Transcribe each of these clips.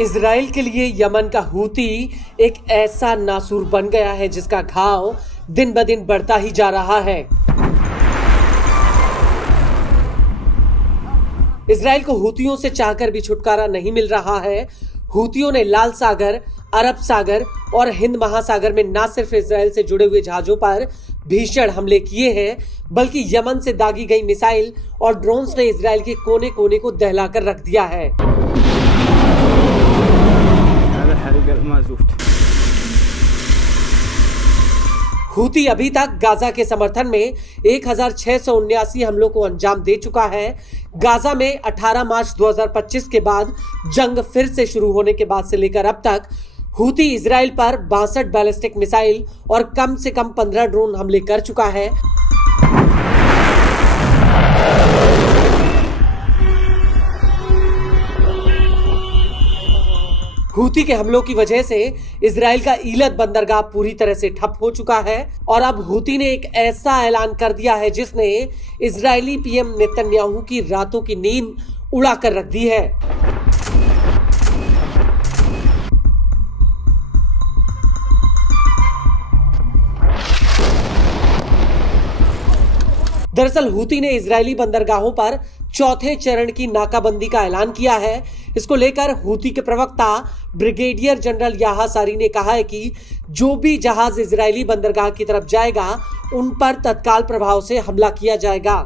Israel के लिए Yemen का हूती एक ऐसा नासूर बन गया है जिसका घाव दिन ब दिन बढ़ता ही जा रहा है। इजराइल को हूतियों से चाहकर भी छुटकारा नहीं मिल रहा है। हूतियों ने लाल सागर, अरब सागर और हिंद महासागर में न सिर्फ इजराइल से जुड़े हुए जहाजों पर भीषण हमले किए हैं, बल्कि यमन से दागी गई मिसाइल और ड्रोन्स ने इजराइल के कोने कोने को दहलाकर रख दिया है। हूती अभी तक गाजा के समर्थन में 1679 हमलों को अंजाम दे चुका है। गाजा में 18 मार्च 2025 के बाद जंग फिर से शुरू होने के बाद से लेकर अब तक हूती इजराइल पर 62 बैलिस्टिक मिसाइल और कम से कम 15 ड्रोन हमले कर चुका है। हूती के हमलों की वजह से इजराइल का ईलत बंदरगाह पूरी तरह से ठप हो चुका है और अब हूती ने एक ऐसा ऐलान कर दिया है जिसने इजरायली पीएम नेतन्याहू की रातों की नींद उड़ा कर रख दी है। दरअसल हूती ने इजरायली बंदरगाहों पर चौथे चरण की नाकाबंदी का ऐलान किया है। इसको लेकर हूती के प्रवक्ता ब्रिगेडियर जनरल याहा सारी ने कहा है कि जो भी जहाज इजरायली बंदरगाह की तरफ जाएगा उन पर तत्काल प्रभाव से हमला किया जाएगा।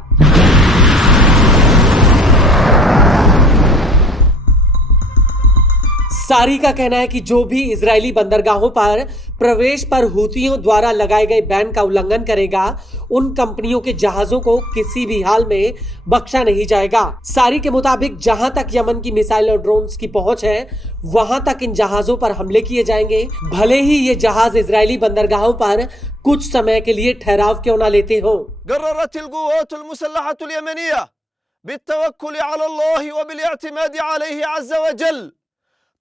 सारी का कहना है कि जो भी इजरायली बंदरगाहों पर प्रवेश पर हूतियों द्वारा लगाए गए बैन का उल्लंघन करेगा, उन कंपनियों के जहाजों को किसी भी हाल में बख्शा नहीं जाएगा। सारी के मुताबिक जहां तक यमन की मिसाइल और ड्रोन्स की पहुंच है, वहां तक इन जहाजों पर हमले किए जाएंगे, भले ही ये जहाज इजरायली बंदरगाहों पर कुछ समय के लिए ठहराव क्यों न लेते हो।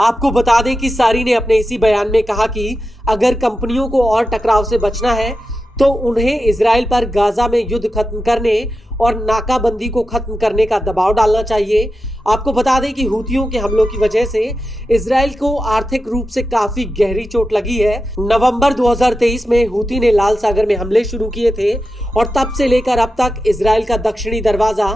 आपको बता दें कि सारी ने अपने इसी बयान में कहा कि अगर कंपनियों को और टकराव से बचना है तो उन्हें इजराइल पर गाजा में युद्ध खत्म करने और नाकाबंदी को खत्म करने का दबाव डालना चाहिए। आपको बता दें कि हूतियों के हमलों की वजह से इजराइल को आर्थिक रूप से काफी गहरी चोट लगी है। नवंबर 2023 में हूती ने लाल सागर में हमले शुरू किए थे और तब से लेकर अब तक इजराइल का दक्षिणी दरवाजा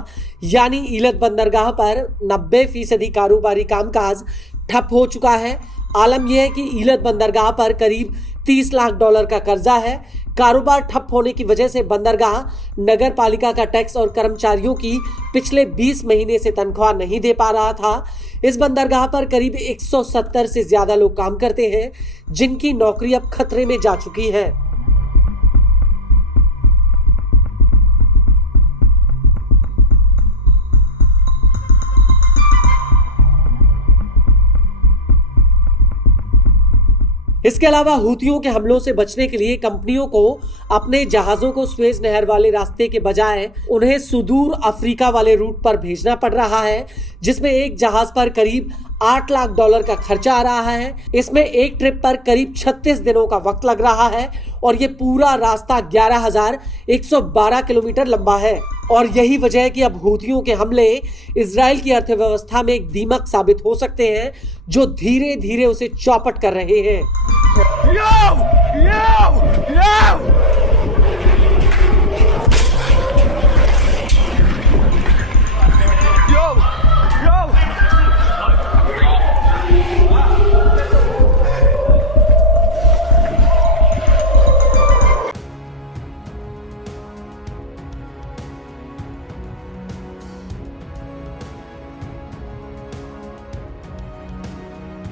यानी ईलत बंदरगाह पर 90% कारोबारी कामकाज ठप हो चुका है। आलम यह है कि ईलत बंदरगाह पर करीब $30 लाख का कर्जा है। कारोबार ठप होने की वजह से बंदरगाह नगर पालिका का टैक्स और कर्मचारियों की पिछले 20 महीने से तनख्वाह नहीं दे पा रहा था। इस बंदरगाह पर करीब 170 से ज्यादा लोग काम करते हैं जिनकी नौकरी अब खतरे में जा चुकी है। इसके अलावा हूतियों के हमलों से बचने के लिए कंपनियों को अपने जहाजों को स्वेज नहर वाले रास्ते के बजाय उन्हें सुदूर अफ्रीका वाले रूट पर भेजना पड़ रहा है, जिसमें एक जहाज पर करीब $8 लाख का खर्चा आ रहा है। इसमें एक ट्रिप पर करीब 36 दिनों का वक्त लग रहा है और ये पूरा रास्ता 11,112 किलोमीटर लंबा है। और यही वजह है कि अब हूतियों के हमले इजराइल की अर्थव्यवस्था में एक दीमक साबित हो सकते हैं जो धीरे धीरे उसे चौपट कर रहे हैं।